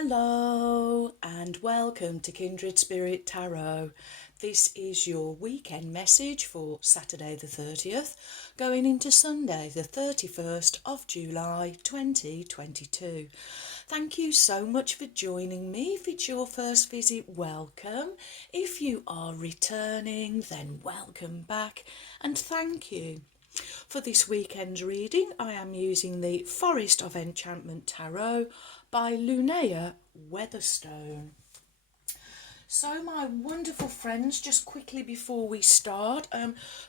Hello and welcome to Kindred Spirit Tarot. This is your weekend message for Saturday the 30th, going into Sunday the 31st of July 2022. Thank you so much for joining me. If it's your first visit, welcome. If you are returning, then welcome back and thank you. For this weekend's reading, I am using the Forest of Enchantment Tarot by Lunea Weatherstone. So my wonderful friends, just quickly before we start,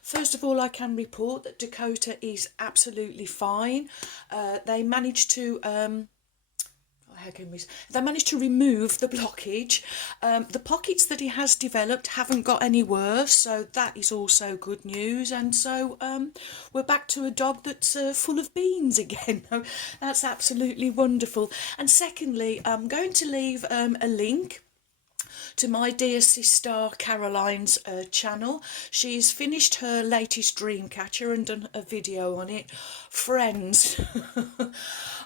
first of all I can report that Dakota is absolutely fine. They managed to remove the blockage. The pockets that he has developed haven't got any worse, so that is also good news. And so we're back to a dog that's full of beans again. That's absolutely wonderful. And secondly, I'm going to leave a link to my dear sister Caroline's channel. She's finished her latest dream catcher and done a video on it. Friends,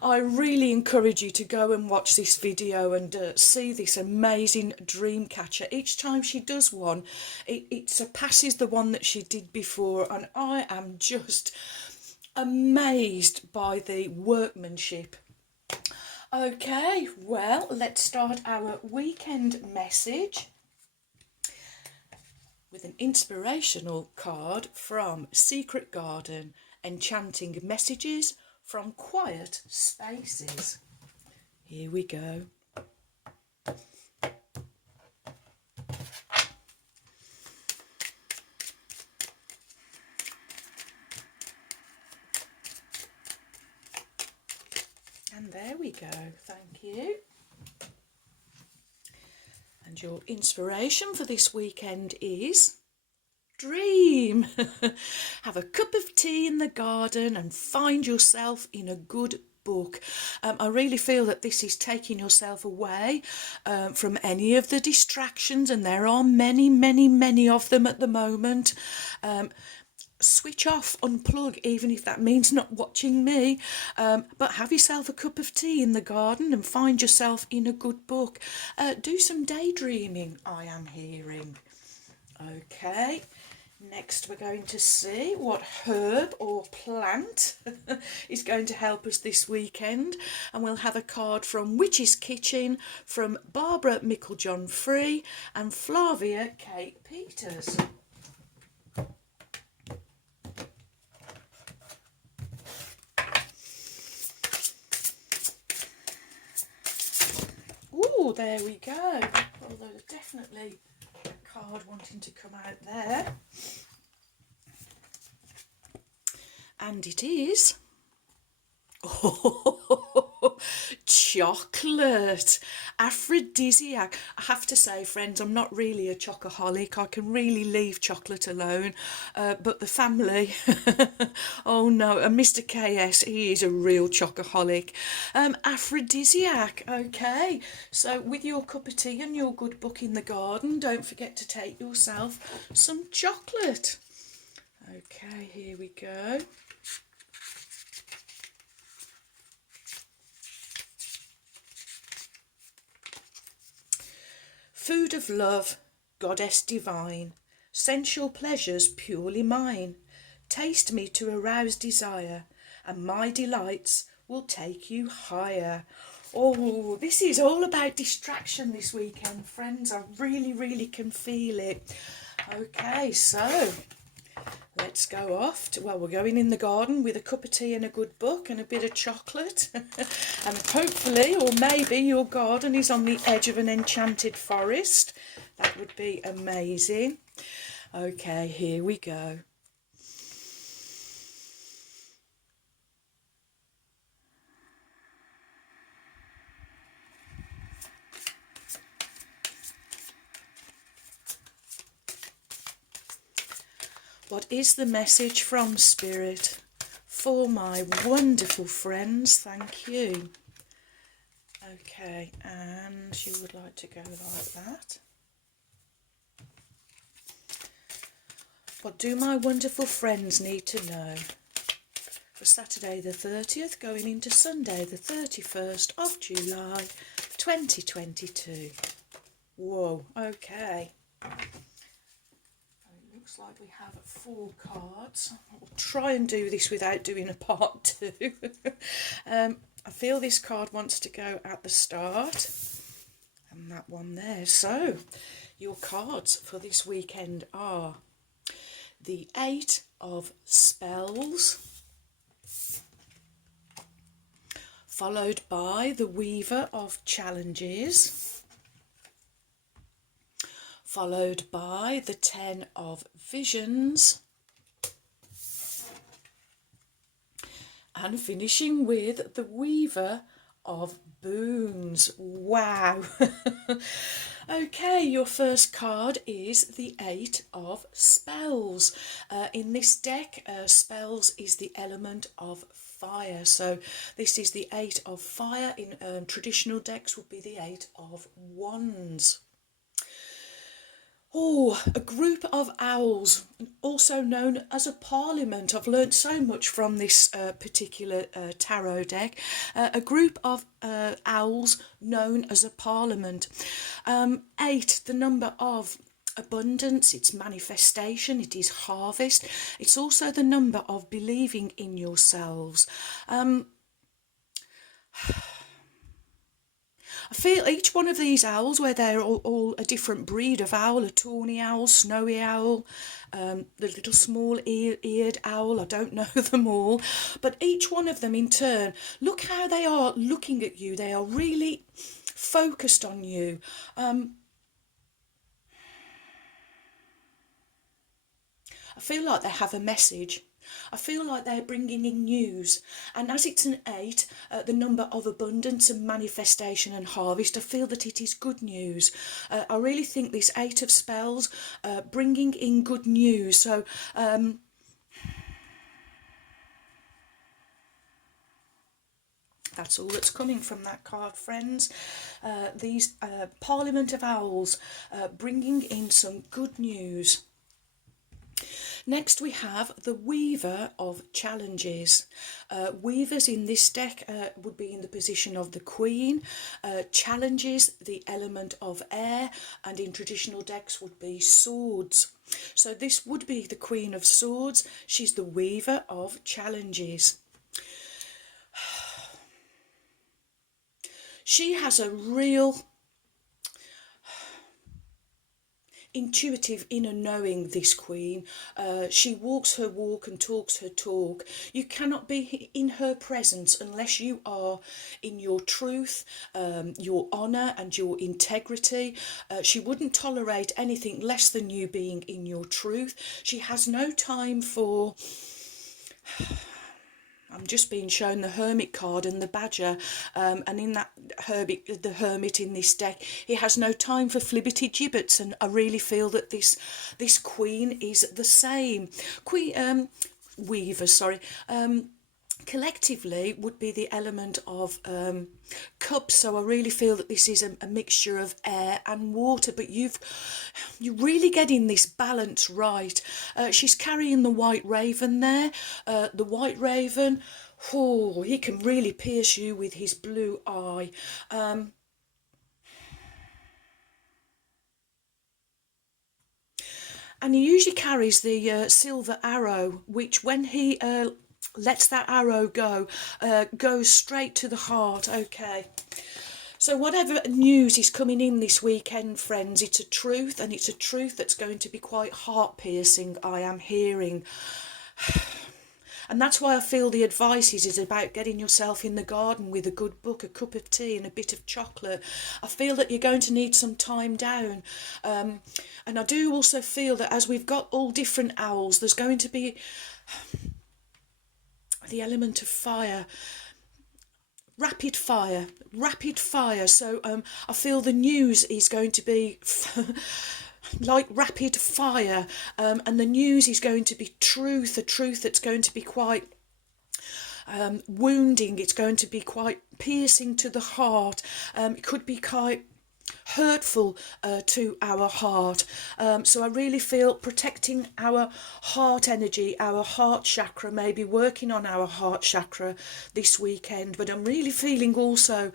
I really encourage you to go and watch this video and see this amazing dream catcher. Each time she does one, it surpasses the one that she did before, and I am just amazed by the workmanship. Okay, well, let's start our weekend message with an inspirational card from Secret Garden, Enchanting Messages from Quiet Spaces. Here we go. And there we go, thank you. And your inspiration for this weekend is dream. Have a cup of tea in the garden and find yourself in a good book. I really feel that this is taking yourself away from any of the distractions, and there are many of them at the moment. Switch off, unplug, even if that means not watching me, but have yourself a cup of tea in the garden and find yourself in a good book. Do some daydreaming, I am hearing. Okay, next we're going to see what herb or plant is going to help us this weekend, and we'll have a card from Witch's Kitchen from Barbara Micklejohn Free and Flavia Kate Peters. Oh, there we go. Although there's definitely a card wanting to come out there. And it is... Oh, chocolate, aphrodisiac. I have to say, friends, I'm not really a chocoholic. I can really leave chocolate alone, but the family, oh no, and Mr. KS, he is a real chocoholic. Aphrodisiac. Okay, so with your cup of tea and your good book in the garden, don't forget to take yourself some chocolate. Okay, here we go. Food of love, goddess divine, sensual pleasures purely mine. Taste me to arouse desire, and my delights will take you higher. Oh, this is all about distraction this weekend, friends. I really can feel it. Okay, so let's go off to, well, we're going in the garden with a cup of tea and a good book and a bit of chocolate. And hopefully, or maybe, your garden is on the edge of an enchanted forest. That would be amazing. Okay, here we go. What is the message from Spirit for my wonderful friends? Thank you. Okay, and you would like to go like that. What do my wonderful friends need to know for Saturday the 30th, going into Sunday the 31st of July 2022. Whoa, okay. It looks like we have 4 cards. I'll try and do this without doing a part 2. I feel this card wants to go at the start, and that one there. So, your cards for this weekend are the 8 of Spells, followed by the Weaver of Challenges, followed by the 10 of Visions, and finishing with the Weaver of Boons. Wow. Okay, your first card is the 8 of Spells. In this deck, Spells is the element of fire. So this is the 8 of Fire. In traditional decks would be the 8 of Wands. Oh, a group of owls, also known as a parliament. I've learnt so much from this particular tarot deck. A group of owls known as a parliament. 8, the number of abundance, it's manifestation, it is harvest. It's also the number of believing in yourselves. I feel each one of these owls, where they're all a different breed of owl, a tawny owl, snowy owl, the little small eared owl, I don't know them all, but each one of them in turn, look how they are looking at you. They are really focused on you. I feel like they have a message. I feel like they're bringing in news, and as it's an 8, the number of abundance and manifestation and harvest, I feel that it is good news. I really think this 8 of Spells, bringing in good news. So that's all that's coming from that card, friends. These Parliament of Owls, bringing in some good news. Next we have the Weaver of Challenges. Weavers in this deck would be in the position of the Queen. Challenges, the element of air, and in traditional decks would be Swords. So this would be the Queen of Swords. She's the Weaver of Challenges. She has a real intuitive inner knowing, this Queen. She walks her walk and talks her talk. You cannot be in her presence unless you are in your truth, your honour and your integrity. She wouldn't tolerate anything less than you being in your truth. She has no time for... I'm just being shown the Hermit card and the Badger, and in that the Hermit in this deck, he has no time for flibbity gibbets, and I really feel that this Queen is the same. Weaver, sorry. Collectively would be the element of cups, so I really feel that this is a mixture of air and water, but you're really getting this balance right. She's carrying the White Raven there. The White Raven, oh, he can really pierce you with his blue eye. And he usually carries the silver arrow, which when he lets that arrow go, goes straight to the heart. Okay, so whatever news is coming in this weekend, friends, it's a truth, and it's a truth that's going to be quite heart-piercing, I am hearing. And that's why I feel the advice is about getting yourself in the garden with a good book, a cup of tea and a bit of chocolate. I feel that you're going to need some time down. And I do also feel that as we've got all different owls, there's going to be the element of fire. Rapid fire. So I feel the news is going to be like rapid fire, and the news is going to be truth, a truth that's going to be quite wounding. It's going to be quite piercing to the heart. It could be quite hurtful to our heart. So I really feel protecting our heart energy, our heart chakra, maybe working on our heart chakra this weekend. But I'm really feeling also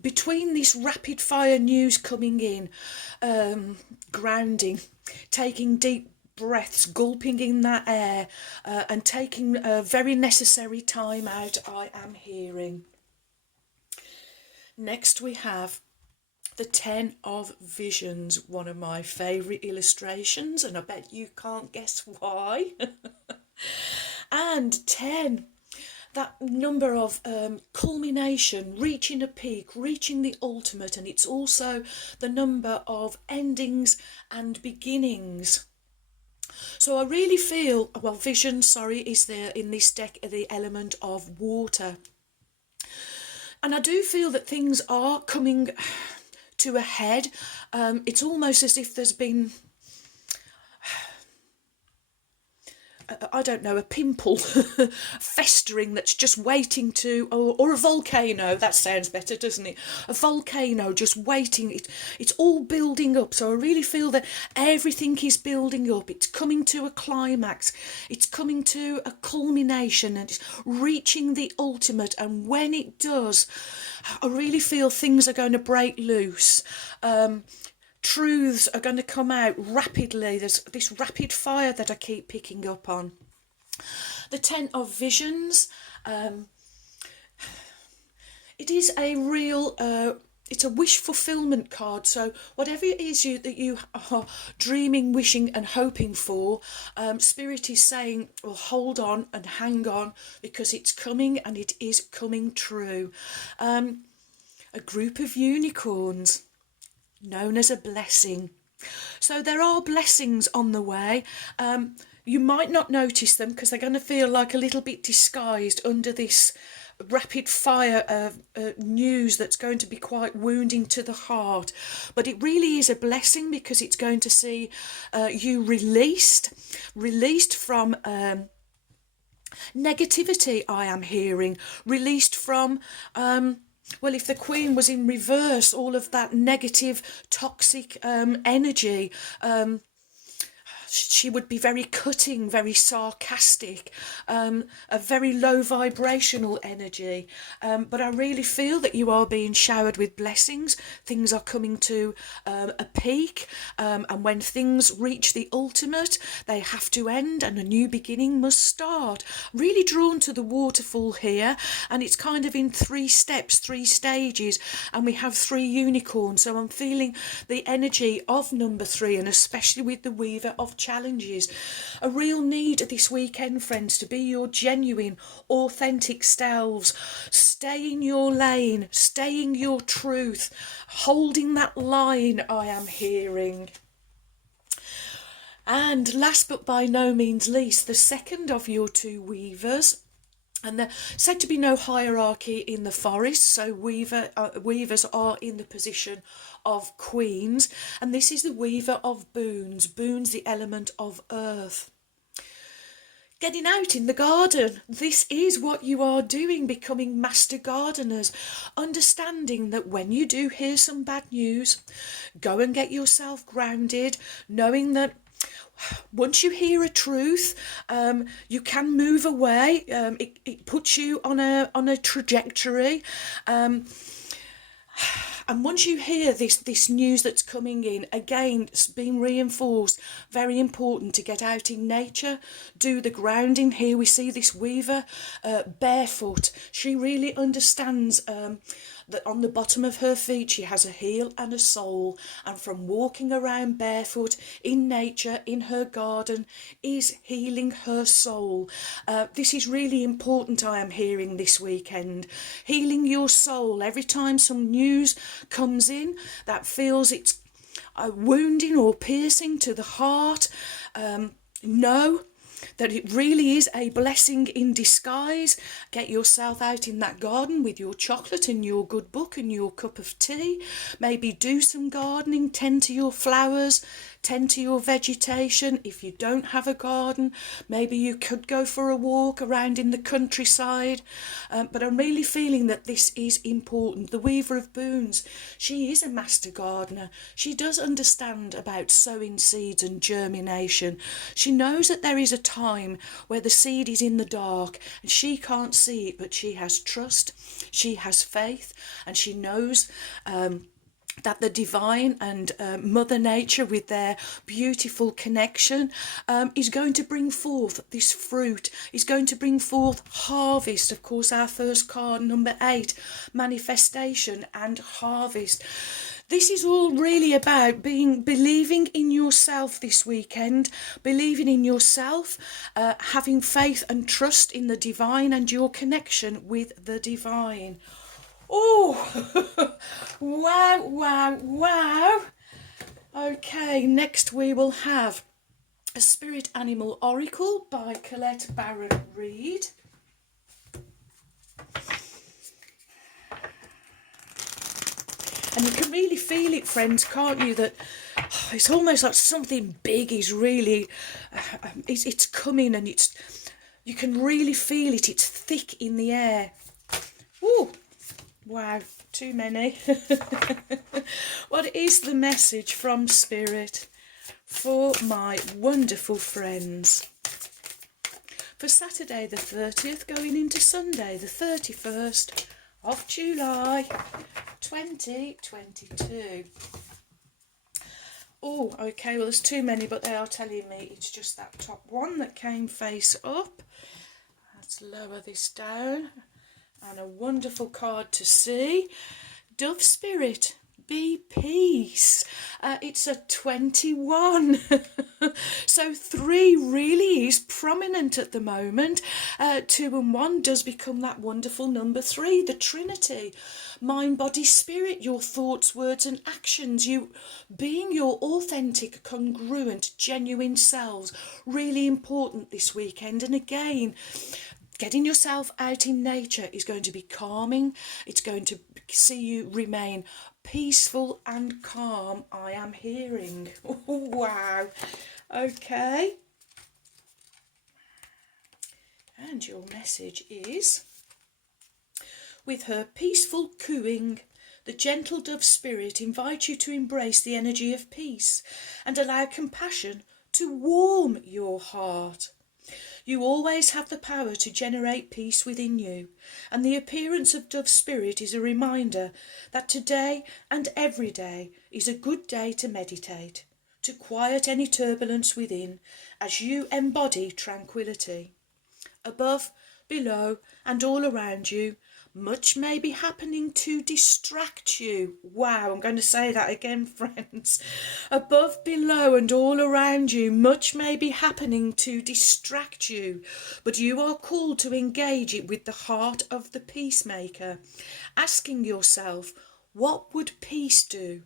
between this rapid fire news coming in, grounding, taking deep breaths, gulping in that air, and taking a very necessary time out, I am hearing. Next we have the 10 of Visions, one of my favourite illustrations, and I bet you can't guess why. And 10, that number of culmination, reaching a peak, reaching the ultimate, and it's also the number of endings and beginnings. So I really feel, well, Vision, is there in this deck the element of water. And I do feel that things are coming to a head. It's almost as if there's been, I don't know, a pimple festering that's just waiting to, or a volcano, that sounds better, doesn't it? A volcano just waiting, it's all building up. So I really feel that everything is building up, it's coming to a climax, it's coming to a culmination, and it's reaching the ultimate. And when it does, I really feel things are going to break loose. Truths are going to come out rapidly. There's this rapid fire that I keep picking up on. The 10 of Visions, it is a real, it's a wish fulfillment card. So whatever it is that you are dreaming, wishing and hoping for, Spirit is saying, well, hold on and hang on, because it's coming and it is coming true. A group of unicorns, known as a blessing. So there are blessings on the way. You might not notice them because they're going to feel like a little bit disguised under this rapid fire news that's going to be quite wounding to the heart. But it really is a blessing, because it's going to see you released from negativity, I am hearing, released from well, if the Queen was in reverse, all of that negative, toxic energy, she would be very cutting, very sarcastic, a very low vibrational energy. But I really feel that you are being showered with blessings. Things are coming to a peak, and when things reach the ultimate, they have to end and a new beginning must start. Really drawn to the waterfall here, and it's kind of in 3 steps, 3 stages, and we have 3 unicorns. So I'm feeling the energy of number 3, and especially with the Weaver of Challenges. A real need this weekend, friends, to be your genuine, authentic selves. Stay in your lane, staying your truth, holding that line, I am hearing. And last but by no means least, the second of your 2 weavers. And there's said to be no hierarchy in the forest, so weavers are in the position of queens. And this is the Weaver of Boons, Boons the element of earth. Getting out in the garden, this is what you are doing, becoming master gardeners, understanding that when you do hear some bad news, go and get yourself grounded, knowing that once you hear a truth, you can move away. It puts you on a trajectory. And once you hear this news that's coming in, again, it's being reinforced, very important to get out in nature, do the grounding. Here we see this weaver barefoot. She really understands that on the bottom of her feet she has a heel and a sole, and from walking around barefoot in nature, in her garden, is healing her soul. This is really important, I am hearing this weekend. Healing your soul. Every time some news comes in that feels it's wounding or piercing to the heart, know that it really is a blessing in disguise. Get yourself out in that garden with your chocolate and your good book and your cup of tea. Maybe do some gardening, tend to your flowers, tend to your vegetation. If you don't have a garden, maybe you could go for a walk around in the countryside. But I'm really feeling that this is important. The Weaver of Boons, she is a master gardener. She does understand about sowing seeds and germination. She knows that there is a time where the seed is in the dark and she can't see it, but she has trust, she has faith, and she knows that the divine and Mother Nature, with their beautiful connection, is going to bring forth this fruit, is going to bring forth harvest. Of course, our first card, number 8, manifestation and harvest. This is all really about believing in yourself this weekend, believing in yourself, having faith and trust in the divine and your connection with the divine. Oh, wow, wow, wow. Okay, next we will have a Spirit Animal Oracle by Colette Barron Reed. And you can really feel it, friends, can't you? That it's almost like something big is really, it's coming, and you can really feel it. It's thick in the air. Ooh. Wow, too many. What is the message from Spirit for my wonderful friends for Saturday the 30th going into Sunday the 31st of July 2022? Oh, okay, well, there's too many, but they are telling me it's just that top one that came face up. Let's lower this down. And a wonderful card to see. Dove Spirit, be peace. It's a 21. So 3 really is prominent at the moment. 2 and 1 does become that wonderful number 3, the Trinity. Mind, body, spirit, your thoughts, words and actions. You being your authentic, congruent, genuine selves. Really important this weekend. And again, getting yourself out in nature is going to be calming. It's going to see you remain peaceful and calm, I am hearing. Wow. Okay. And your message is, with her peaceful cooing, the gentle dove spirit invites you to embrace the energy of peace and allow compassion to warm your heart. You always have the power to generate peace within you, and the appearance of Dove Spirit is a reminder that today and every day is a good day to meditate, to quiet any turbulence within as you embody tranquility. Above, below, and all around you, much may be happening to distract you. Wow, I'm going to say that again, friends. Above, below, and all around you, much may be happening to distract you, but you are called to engage it with the heart of the peacemaker, asking yourself, what would peace do?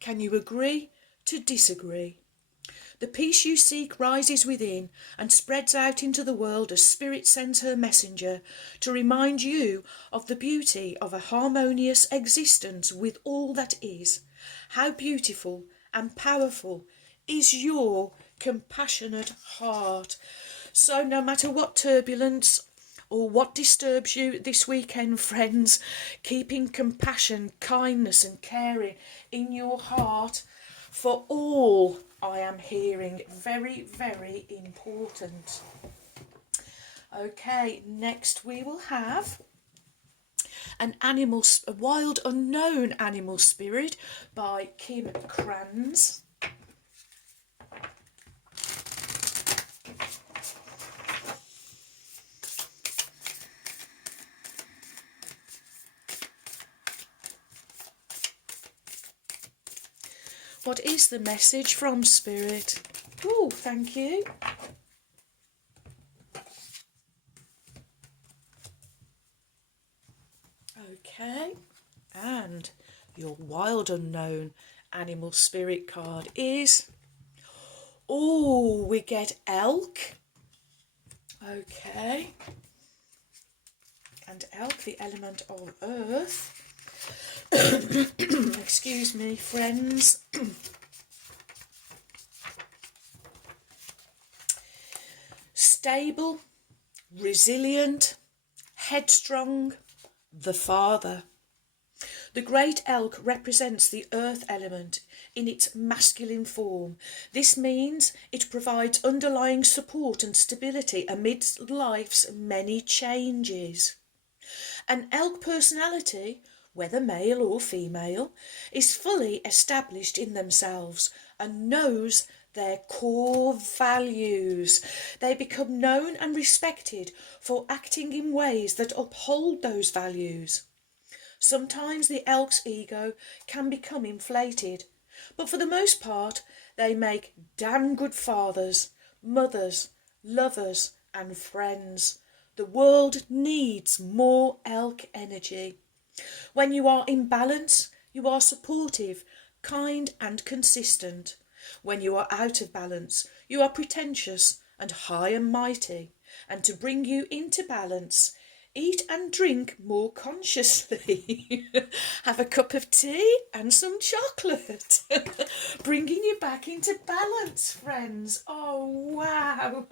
Can you agree to disagree? The peace you seek rises within and spreads out into the world as Spirit sends her messenger to remind you of the beauty of a harmonious existence with all that is. How beautiful and powerful is your compassionate heart. So no matter what turbulence or what disturbs you this weekend, friends, keeping compassion, kindness and caring in your heart for all, I am hearing, very, very important. Okay, next we will have a wild unknown animal spirit by Kim Kranz. What is the message from Spirit? Oh, thank you. Okay, and your wild unknown animal spirit card is, oh, we get elk. Okay, and elk, the element of earth. Excuse me, friends. Stable, resilient, headstrong, the father. The great elk represents the earth element in its masculine form. This means it provides underlying support and stability amidst life's many changes. An elk personality, whether male or female, is fully established in themselves and knows their core values. They become known and respected for acting in ways that uphold those values. Sometimes the elk's ego can become inflated, but for the most part, they make damn good fathers, mothers, lovers, and friends. The world needs more elk energy. When you are in balance, you are supportive, kind, and consistent. When you are out of balance, you are pretentious and high and mighty. And to bring you into balance, eat and drink more consciously. Have a cup of tea and some chocolate. Bringing you back into balance, friends. Oh, wow.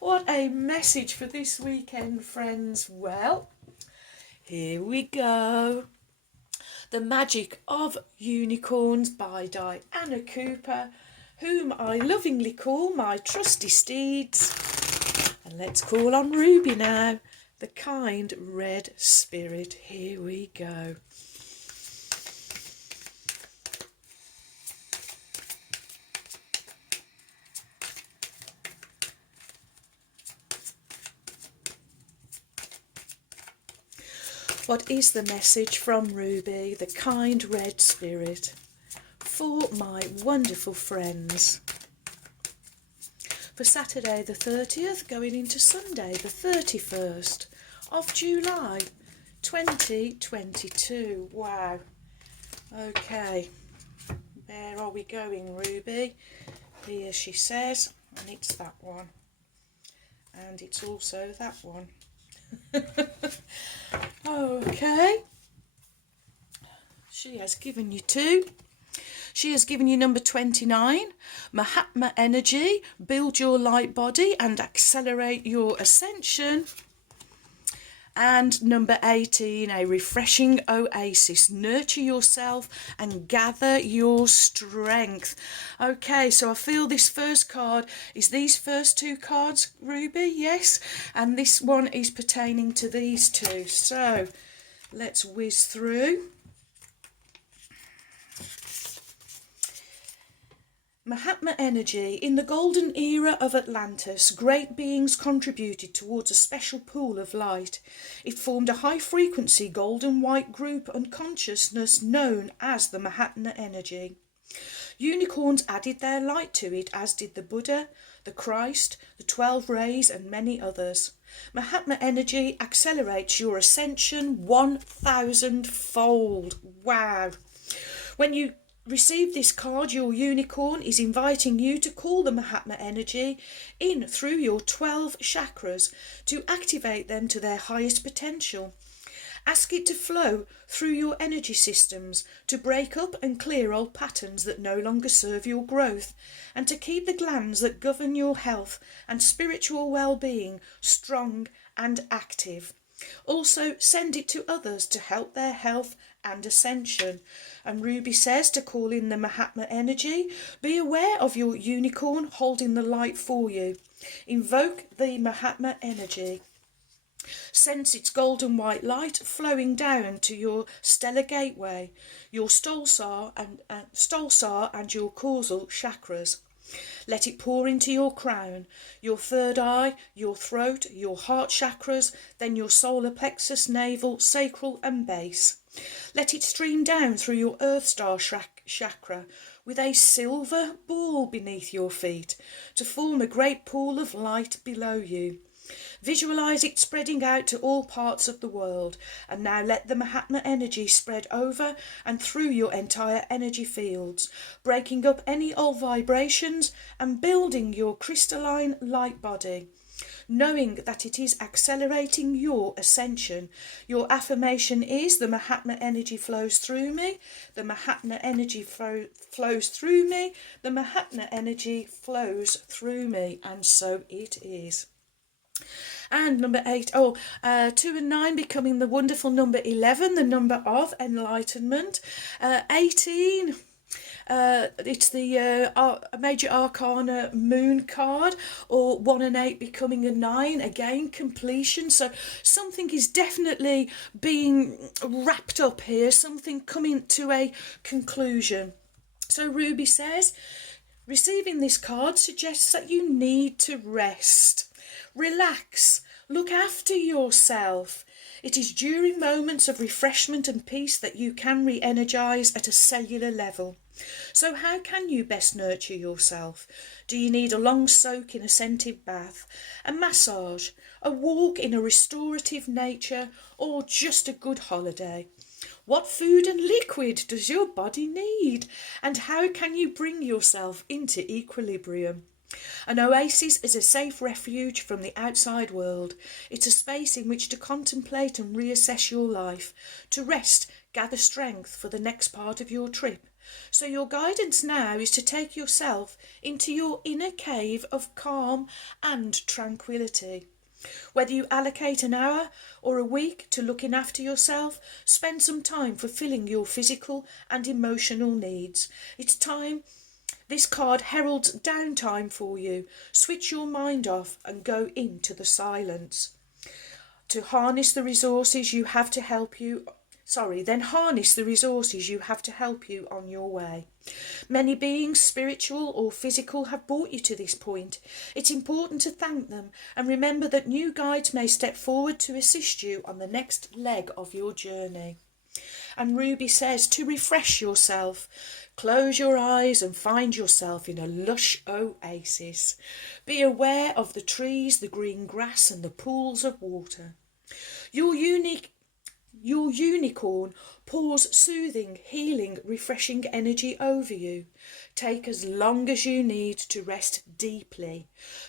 What a message for this weekend, friends. Well, here we go. The Magic of Unicorns by Diana Cooper, whom I lovingly call my trusty steeds. And let's call on Ruby now, the kind red spirit. Here we go. What is the message from Ruby, the kind red spirit, for my wonderful friends? For Saturday the 30th, going into Sunday the 31st of July 2022. Wow. Okay. Where are we going, Ruby? Here she says, and it's that one. And it's also that one. Okay. She has given you two. She has given you number 29, Mahatma Energy, build your light body and accelerate your ascension. And number 18, a refreshing oasis, nurture yourself and gather your strength. Okay, so I feel this first card is these first two cards, Ruby, yes, and this one is pertaining to these two. So let's whiz through. Mahatma Energy. In the golden era of Atlantis, great beings contributed towards a special pool of light. It formed a high-frequency golden white group unconsciousness known as the Mahatma Energy. Unicorns added their light to it, as did the Buddha, the Christ, the 12 rays, and many others. Mahatma Energy accelerates your ascension 1,000-fold. Wow. When you receive this card, your unicorn is inviting you to call the Mahatma Energy in through your 12 chakras to activate them to their highest potential. Ask it to flow through your energy systems to break up and clear old patterns that no longer serve your growth, and to keep the glands that govern your health and spiritual well-being strong and active. Also, send it to others to help their health and ascension. And Ruby says to call in the Mahatma Energy. Be aware of your unicorn holding the light for you. Invoke the Mahatma Energy. Sense its golden white light flowing down to your stellar gateway, your stolsar and your causal chakras. Let it pour into your crown, your third eye, your throat, your heart chakras, then your solar plexus, navel, sacral and base. Let it stream down through your earth star chakra with a silver ball beneath your feet to form a great pool of light below you. Visualize it spreading out to all parts of the world, and now let the Mahatma Energy spread over and through your entire energy fields, breaking up any old vibrations and building your crystalline light body. Knowing that it is accelerating your ascension. Your affirmation is, the Mahatma Energy flows through me, the Mahatma Energy flows through me, the Mahatma Energy flows through me, and so it is. And number 8, 2 and 9 becoming the wonderful number 11, the number of enlightenment. 18, it's the major arcana moon card, or 1 and 8 becoming a 9, again completion. So something is definitely being wrapped up here, something coming to a conclusion. So Ruby says, receiving this card suggests that you need to rest, relax, look after yourself. It is during moments of refreshment and peace that you can re-energise at a cellular level. So how can you best nurture yourself? Do you need a long soak in a scented bath, a massage, a walk in a restorative nature, or just a good holiday? What food and liquid does your body need? And how can you bring yourself into equilibrium? An oasis is a safe refuge from the outside world. It's a space in which to contemplate and reassess your life, to rest, gather strength for the next part of your trip. So your guidance now is to take yourself into your inner cave of calm and tranquility. Whether you allocate an hour or a week to looking after yourself, spend some time fulfilling your physical and emotional needs. It's time. This card heralds downtime for you. Switch your mind off and go into the silence. To harness the resources you have to help you then harness the resources you have to help you on your way. Many beings, spiritual or physical, have brought you to this point. It's important to thank them and remember that new guides may step forward to assist you on the next leg of your journey. And Ruby says to refresh yourself, close your eyes and find yourself in a lush oasis. Be aware of the trees, the green grass and the pools of water. Your unicorn pours soothing, healing, refreshing energy over you. Take as long as you need to rest deeply.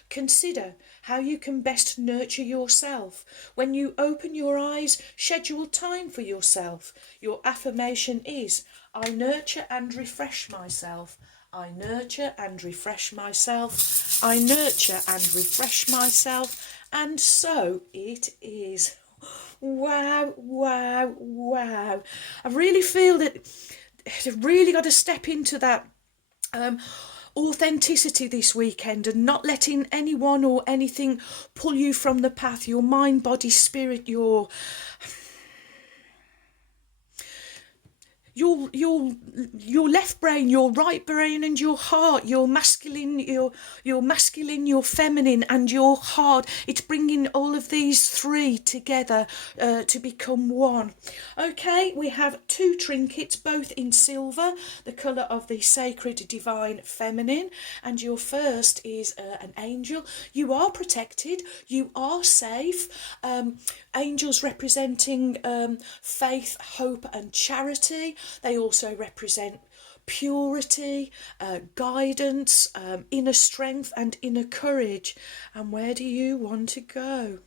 Consider how you can best nurture yourself. When you open your eyes, schedule time for yourself. Your affirmation is, I nurture and refresh myself. I nurture and refresh myself. I nurture and refresh myself. And so it is. Wow, wow, wow. I really feel that I've really got to step into that authenticity this weekend and not letting anyone or anything pull you from the path. Your mind, body, spirit, your left brain, your right brain, and your heart, your masculine, your feminine, and your heart. It's bringing all of these three together to become one. Okay, we have 2 trinkets, both in silver, the colour of the sacred divine feminine, and your first is an angel. You are protected, you are safe. Angels representing faith, hope and charity. They also represent purity, guidance, inner strength and inner courage. And where do you want to go?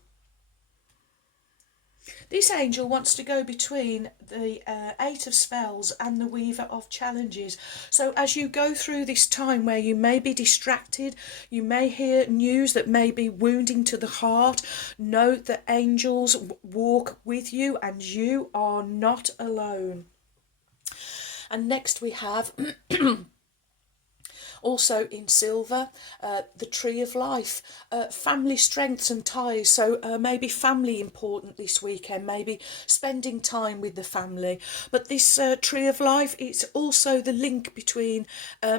This angel wants to go between the 8 of spells and the weaver of challenges. So as you go through this time where you may be distracted, you may hear news that may be wounding to the heart, note that angels walk with you and you are not alone. And next we have also in silver, the tree of life, family strengths and ties. So maybe family important this weekend, maybe spending time with the family. But this tree of life, it's also the link between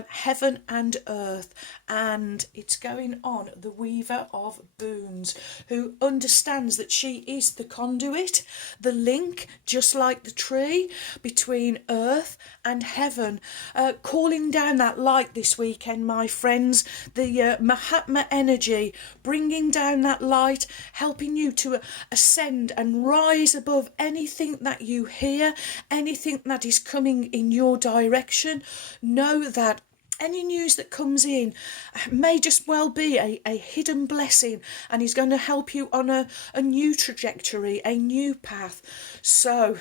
heaven and earth. And it's going on the weaver of boons, who understands that she is the conduit, the link, just like the tree, between earth and heaven. Calling down that light this weekend, my friends, the Mahatma Energy, bringing down that light, helping you to ascend and rise above anything that you hear, anything that is coming in your direction. Know that Any news that comes in may just well be a hidden blessing, and is going to help you on a new trajectory, a new path. So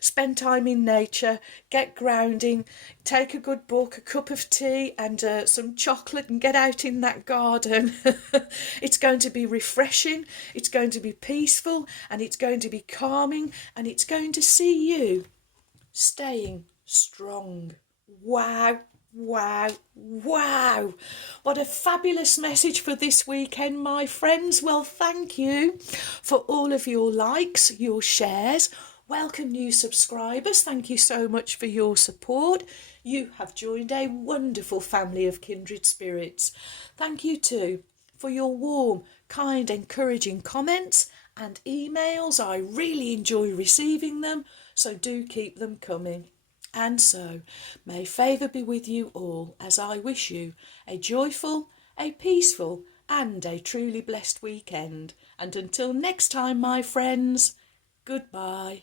spend time in nature, get grounding, take a good book, a cup of tea and some chocolate, and get out in that garden. It's going to be refreshing, it's going to be peaceful, and it's going to be calming, and it's going to see you staying strong. Wow, wow, wow. What a fabulous message for this weekend, my friends. Well, thank you for all of your likes, your shares. Welcome, new subscribers. Thank you so much for your support. You have joined a wonderful family of kindred spirits. Thank you too for your warm, kind, encouraging comments and emails. I really enjoy receiving them, so do keep them coming. And so, may favour be with you all as I wish you a joyful, a peaceful, and a truly blessed weekend. And until next time, my friends, goodbye.